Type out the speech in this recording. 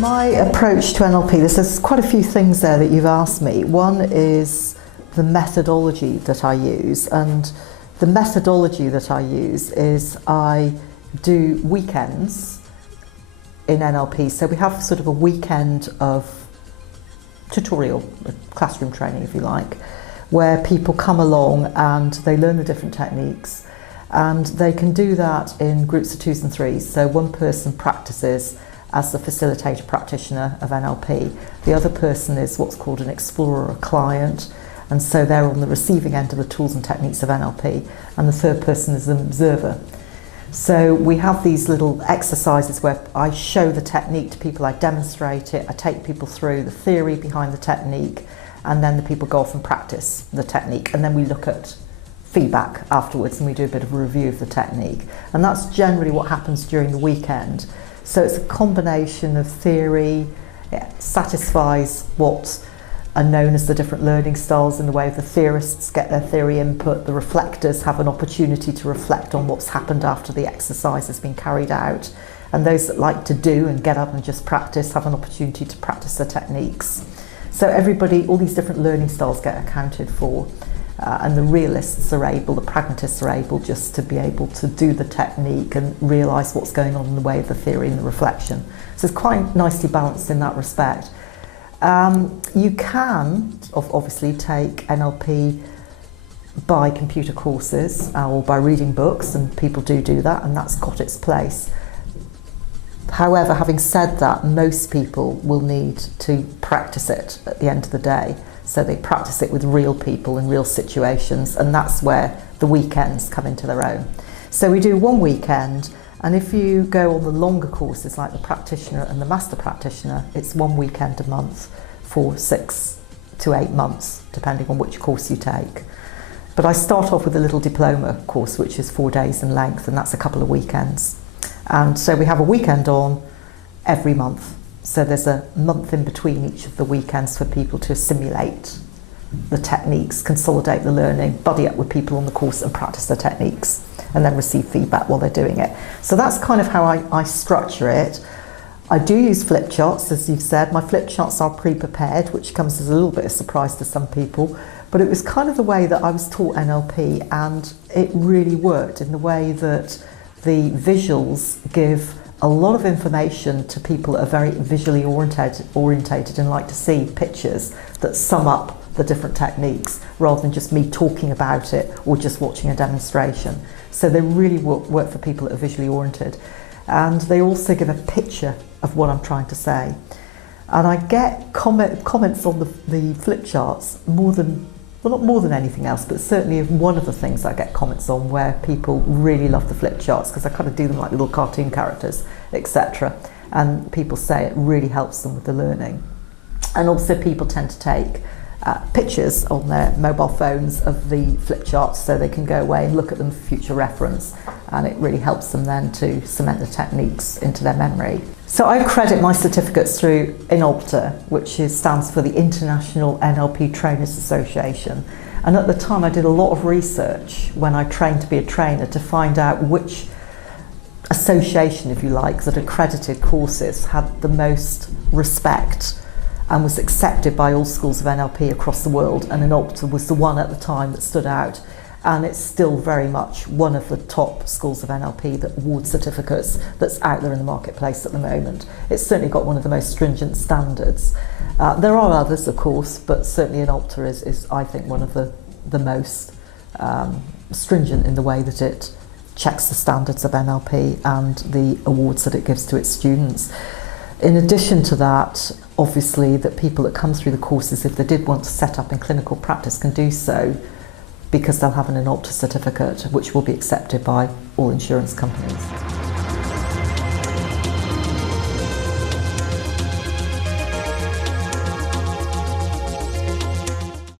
My approach to NLP, there's quite a few things there that you've asked me. One is the methodology that I use, and the methodology that I use is I do weekends in NLP. So we have sort of a weekend of tutorial, classroom training if you like, where people come along and they learn the different techniques, and they can do that in groups of 2s and 3s. So one person practices as the facilitator practitioner of NLP. The other person is what's called an explorer, a client, and so they're on the receiving end of the tools and techniques of NLP, and the third person is an observer. So we have these little exercises where I show the technique to people, I demonstrate it, I take people through the theory behind the technique, and then the people go off and practice the technique, and then we look at feedback afterwards and we do a bit of a review of the technique. And that's generally what happens during the weekend. So it's a combination of theory, it satisfies what are known as the different learning styles in the way of the theorists get their theory input, the reflectors have an opportunity to reflect on what's happened after the exercise has been carried out, and those that like to do and get up and just practice have an opportunity to practice the techniques. So everybody, all these different learning styles get accounted for, and the realists are able, the pragmatists are able just to be able to do the technique and realise what's going on in the way of the theory and the reflection. So it's quite nicely balanced in that respect. You can obviously take NLP by computer courses or by reading books, and people do that, and that's got its place. However, having said that, most people will need to practice it at the end of the day. So they practice it with real people in real situations, and that's where the weekends come into their own. So we do one weekend, and if you go on the longer courses like the practitioner and the master practitioner, it's one weekend a month for 6 to 8 months, depending on which course you take. But I start off with a little diploma course, which is 4 days in length, and that's a couple of weekends. And so we have a weekend on every month. So there's a month in between each of the weekends for people to assimilate the techniques, consolidate the learning, buddy up with people on the course and practice the techniques, and then receive feedback while they're doing it. So that's kind of how I structure it. I do use flip charts, as you've said. My flip charts are pre-prepared, which comes as a little bit of a surprise to some people, but it was kind of the way that I was taught NLP, and it really worked in the way that the visuals give a lot of information to people that are very visually orientated and like to see pictures that sum up the different techniques rather than just me talking about it or just watching a demonstration. So they really work for people that are visually oriented, and they also give a picture of what I'm trying to say. And I get comments on the flip charts more than, well, not more than anything else, but certainly one of the things I get comments on where people really love the flip charts, because I kind of do them like little cartoon characters, etc. And people say it really helps them with the learning. And also people tend to take pictures on their mobile phones of the flip charts so they can go away and look at them for future reference, and it really helps them then to cement the techniques into their memory. So I credit my certificates through INOPTA, which stands for the International NLP Trainers Association, and at the time I did a lot of research when I trained to be a trainer to find out which association, if you like, that accredited courses had the most respect and was accepted by all schools of NLP across the world, and INOPTA was the one at the time that stood out, and it's still very much one of the top schools of NLP that awards certificates that's out there in the marketplace at the moment. It's certainly got one of the most stringent standards. There are others, of course, but certainly INOPTA is I think, one of the most stringent in the way that it checks the standards of NLP and the awards that it gives to its students. In addition to that, obviously, that people that come through the courses, if they did want to set up in clinical practice, can do so because they'll have an INOPTA certificate, which will be accepted by all insurance companies.